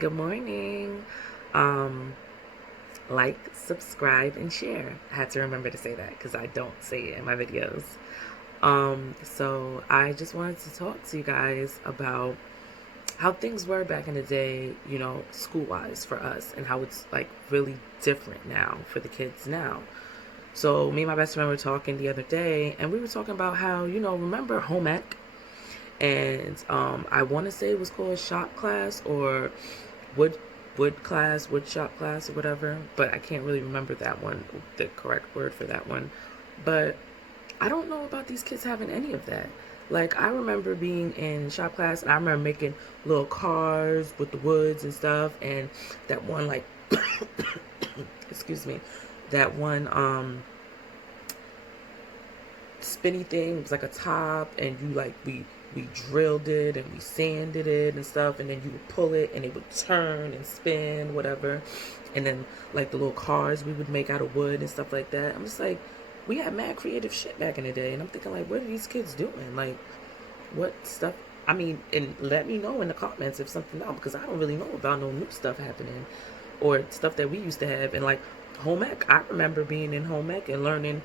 Good morning. Um, like, subscribe, and share. I had to remember to say that because I don't say it in my videos. So I just wanted to talk to you guys about how things were back in the day, school wise for us, and how it's like really different now for the kids now. So me and my best friend were talking the other day, and we were talking about how, remember home ec? And I want to say it was called shop class or wood wood shop class or whatever, but I can't really remember that one, the correct word for that one. But I don't know about these kids having any of that. Like, I remember being in shop class and I remember making little cars with the woods and stuff, and that one, like, excuse me, that one spinny thing. It was like a top, and we drilled it and we sanded it and stuff, and then you would pull it and it would turn and spin, whatever. And then like the little cars we would make out of wood and stuff like that. I'm just like, we had mad creative shit back in the day, and I'm thinking like, what are these kids doing? Like, what stuff? I mean, and let me know in the comments if something out, because I don't really know about no new stuff happening or stuff that we used to have. And like home ec, I remember being in home ec and learning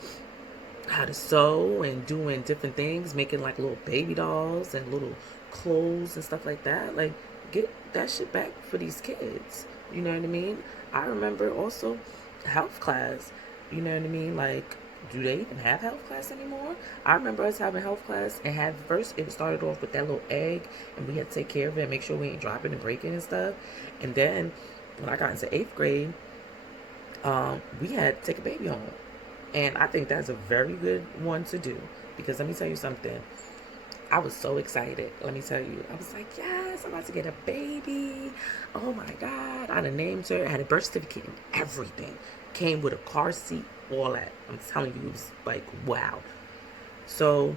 how to sew and doing different things, making like little baby dolls and little clothes and stuff like that. Like, get that shit back for these kids. You know what I mean? I remember also health class. You know what I mean? Like, do they even have health class anymore? I remember us having health class and had first it started off with that little egg, and we had to take care of it and make sure we ain't dropping and breaking and stuff. And then when I got into eighth grade, we had to take a baby home. And I think that's a very good one to do, because let me tell you something. I was so excited. Let me tell you. I was like, yes, I'm about to get a baby. Oh my God. I done named her. I had a birth certificate and everything. Came with a car seat, all that. I'm telling you, it was like, wow. So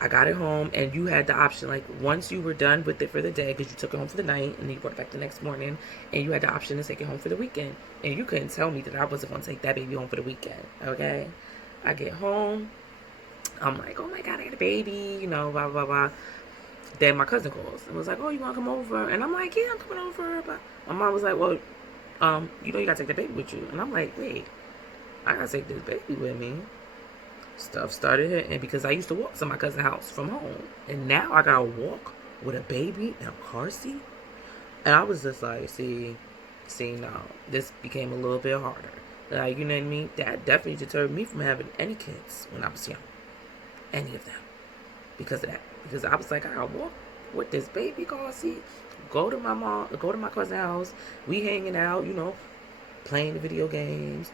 I got it home, and you had the option, like, once you were done with it for the day, because you took it home for the night and then you brought it back the next morning, and you had the option to take it home for the weekend. And you couldn't tell me that I wasn't going to take that baby home for the weekend, okay? I get home, I'm like, oh my God, I got a baby, blah, blah, blah. Then my cousin calls and was like, oh, you want to come over? And I'm like, yeah, I'm coming over. But my mom was like, well, you got to take the baby with you. And I'm like, wait, I got to take this baby with me. Stuff started hitting because I used to walk to my cousin's house from home, and now I gotta walk with a baby in a car seat. And I was just like, now this became a little bit harder. Like, you know what I mean? That definitely deterred me from having any kids when I was young, any of them, because of that. Because I was like, I gotta walk with this baby car seat, go to my cousin's house, we hanging out, playing the video games.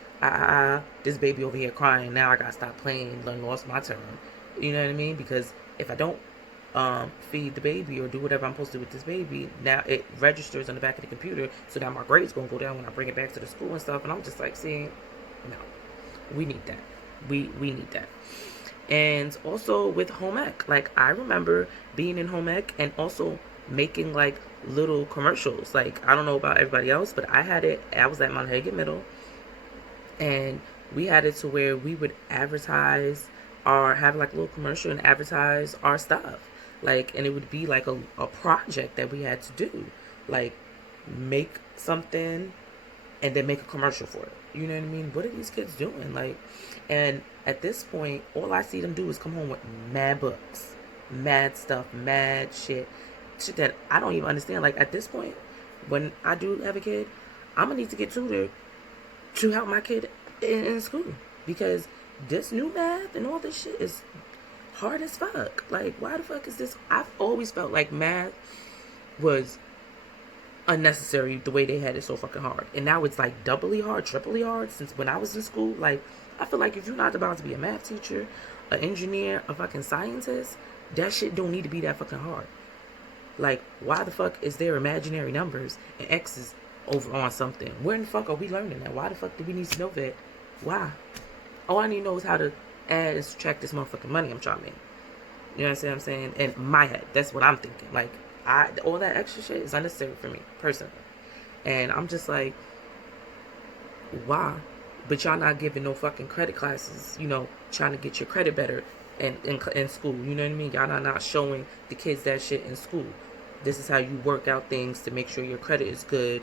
This baby over here crying. Now I gotta stop playing. Done lost my turn. You know what I mean? Because if I don't feed the baby or do whatever I'm supposed to do with this baby, now it registers on the back of the computer. So now my grade's gonna go down when I bring it back to the school and stuff. And I'm just like, see, no, we need that. We need that. And also with home ec, like I remember being in home ec and also making like little commercials. Like, I don't know about everybody else, but I had it. I was at Mount Hagen Middle, and we had it to where we would advertise or have like a little commercial and advertise our stuff. Like, and it would be like a project that we had to do, like make something and then make a commercial for it. You know what I mean? What are these kids doing? Like, and at this point, all I see them do is come home with mad books, mad stuff, mad shit that I don't even understand. Like, at this point, when I do have a kid, I'm gonna need to get tutored to help my kid in school, because this new math and all this shit is hard as fuck. Like, why the fuck is this? I've always felt like math was unnecessary the way they had it so fucking hard. And now it's like doubly hard, triply hard since when I was in school. Like, I feel like if you're not about to be a math teacher, an engineer, a fucking scientist, that shit don't need to be that fucking hard. Like, why the fuck is there imaginary numbers and X's over on something? Where in the fuck are we learning that? Why the fuck do we need to know that? Why? All I need to know is how to add and subtract this motherfucking money I'm trying to make. You know what I'm saying? In my head, that's what I'm thinking. Like, all that extra shit is unnecessary for me personally, and I'm just like, why? But y'all not giving no fucking credit classes. Trying to get your credit better in school. You know what I mean? Y'all not showing the kids that shit in school. This is how you work out things to make sure your credit is good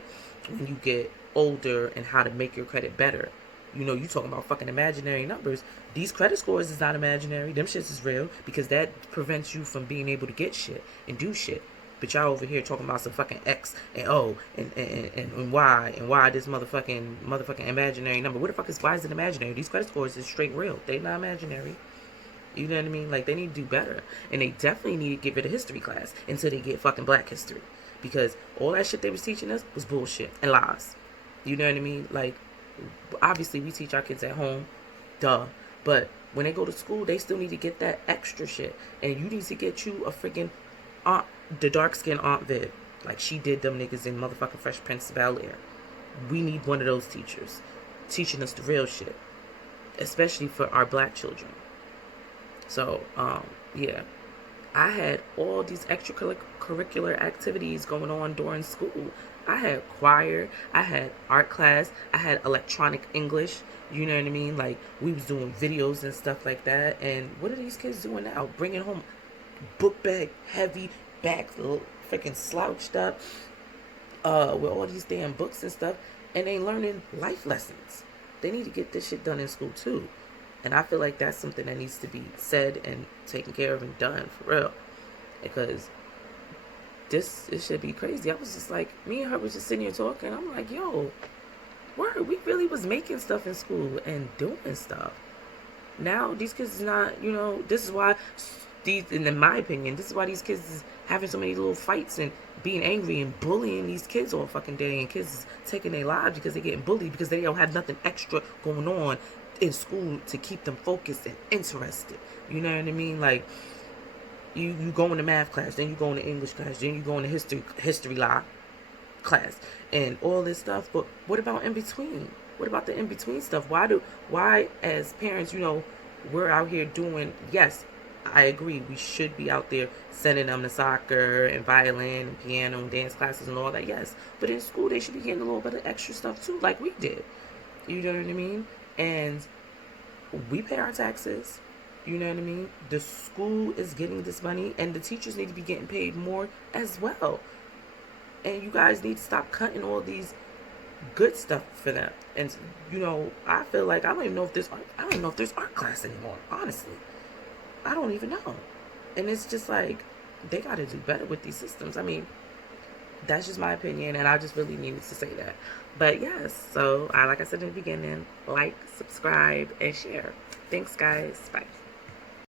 when you get older, and how to make your credit better. You know, you talking about fucking imaginary numbers. These credit scores is not imaginary. Them shits is real, because that prevents you from being able to get shit and do shit. But y'all over here talking about some fucking X and O and Y and why this motherfucking imaginary number. What the fuck is, why is it imaginary? These credit scores is straight real. They not imaginary. You know what I mean? Like, they need to do better. And they definitely need to get rid of history class until they get fucking black history. Because all that shit they was teaching us was bullshit and lies. You know what I mean? Like, obviously we teach our kids at home. Duh. But when they go to school, they still need to get that extra shit. And you need to get you a freaking Aunt, the dark-skinned Aunt Viv. Like she did them niggas in motherfucking Fresh Prince of Bel-Air. We need one of those teachers teaching us the real shit. Especially for our black children. So, yeah. I had all these extracurricular activities going on during school. I had choir, I had art class, I had electronic English, you know what I mean? Like, we was doing videos and stuff like that. And what are these kids doing now? Bringing home book bag, heavy, back freaking slouched up, with all these damn books and stuff, and they learning life lessons. They need to get this shit done in school too. And I feel like that's something that needs to be said and taken care of and done for real. Because it should be crazy. I was just like, me and her was just sitting here talking. I'm like, yo, word, we really was making stuff in school and doing stuff. Now these kids is not, you know, this is why in my opinion, this is why these kids is having so many little fights and being angry and bullying these kids all fucking day, and kids is taking their lives because they're getting bullied because they don't have nothing extra going on in school to keep them focused and interested. You know what I mean? Like, you go into math class, then you go into English class, then you go into history law class and all this stuff. But what about in between? What about the in between stuff? Why as parents, you know, we're out here doing, yes, I agree, we should be out there sending them to soccer and violin and piano and dance classes and all that, yes. But in school they should be getting a little bit of extra stuff too, like we did. You know what I mean? And we pay our taxes. You know what I mean? The school is getting this money, and the teachers need to be getting paid more as well. And you guys need to stop cutting all these good stuff for them. And you know, I feel like I don't even know if there's art class anymore. Honestly, I don't even know. And it's just like, they got to do better with these systems. I mean, that's just my opinion, and I just really needed to say that. But yes, so like I said in the beginning, like, subscribe, and share. Thanks, guys. Bye.